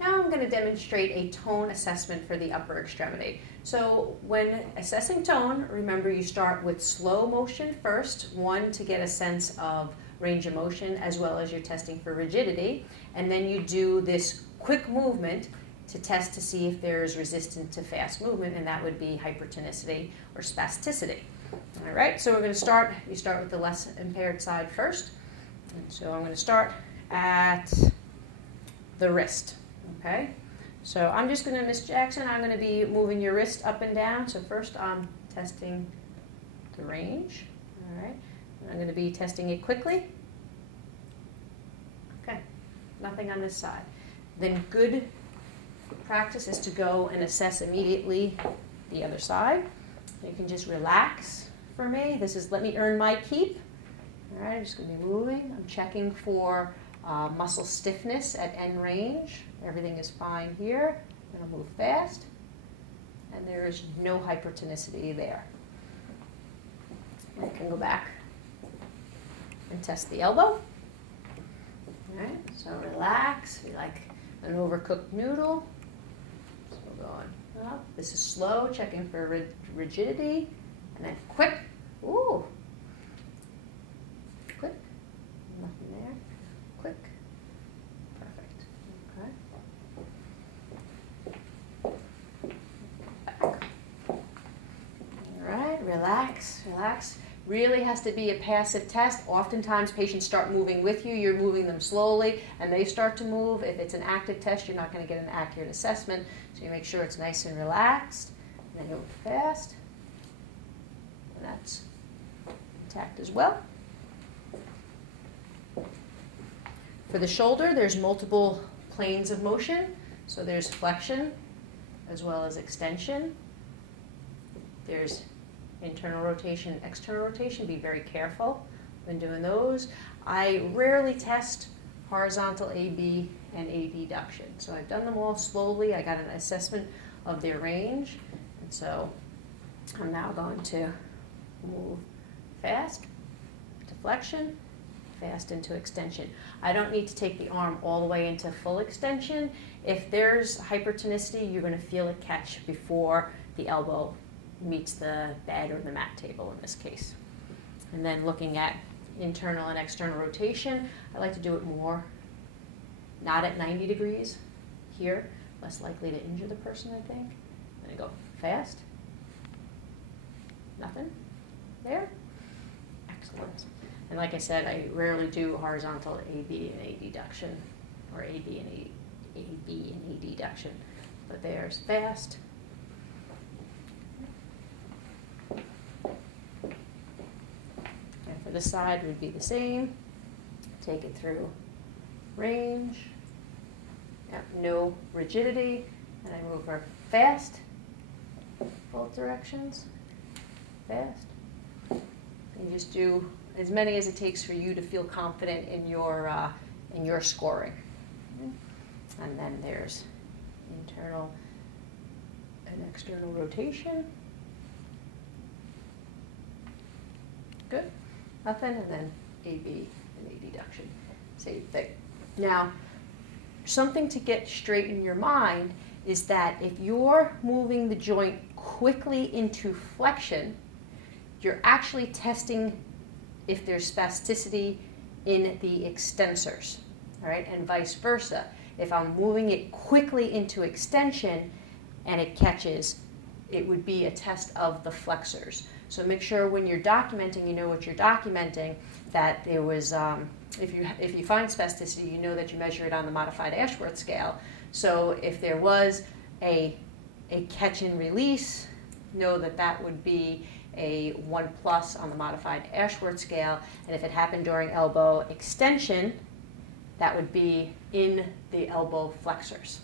Now I'm going to demonstrate a tone assessment for the upper extremity. So when assessing tone, remember you start with slow motion first, one to get a sense of range of motion as well as you're testing for rigidity, and then you do this quick movement to test to see if there's resistance to fast movement, and that would be hypertonicity or spasticity. All right, so we're going to start, you start with the less impaired side first. And so I'm going to start at the wrist. Okay, so I'm just going to, Miss Jackson, I'm going to be moving your wrist up and down. So first I'm testing the range. All right, and I'm going to be testing it quickly. Okay, nothing on this side. Then good practice is to go and assess immediately the other side. You can just relax for me. This is let me earn my keep. All right, I'm just going to be moving. I'm checking for muscle stiffness at end range. Everything is fine here. I'm going to move fast. And there is no hypertonicity there. I can go back and test the elbow. All right, so relax. You're like an overcooked noodle. So we're going up. This is slow, checking for rigidity. And then quick. Ooh. Quick. Nothing there. Quick. Perfect. Okay. Back. All right, relax, relax. Really has to be a passive test. Oftentimes patients start moving with you. You're moving them slowly and they start to move. If it's an active test, you're not going to get an accurate assessment. So you make sure it's nice and relaxed. And then go fast. And that's intact as well. For the shoulder, there's multiple planes of motion. So there's flexion as well as extension. There's internal rotation, external rotation. Be very careful when doing those. I rarely test horizontal AB and abduction. So I've done them all slowly. I got an assessment of their range. And so I'm now going to move fast to flexion, fast into extension. I don't need to take the arm all the way into full extension. If there's hypertonicity, you're going to feel it catch before the elbow meets the bed or the mat table in this case. And then looking at internal and external rotation, I like to do it more, not at 90 degrees here, less likely to injure the person, I think. Then I go fast, nothing there, excellent. And like I said, I rarely do horizontal AB and adduction, or AB and adduction, but there's fast. And for this side would be the same. Take it through range. Yep, no rigidity. And I move her fast, both directions, fast. And just do as many as it takes for you to feel confident in your scoring. And then there's internal and external rotation. Good. Nothing. And then AB and adduction. Same thing. Now, something to get straight in your mind is that if you're moving the joint quickly into flexion, you're actually testing if there's spasticity in the extensors, all right, and vice versa. If I'm moving it quickly into extension and it catches, it would be a test of the flexors. So make sure when you're documenting, you know what you're documenting, that there was, if you find spasticity, you know that you measure it on the modified Ashworth scale. So if there was a catch and release, know that that would be a 1+ on the modified Ashworth scale, and if it happened during elbow extension, that would be in the elbow flexors.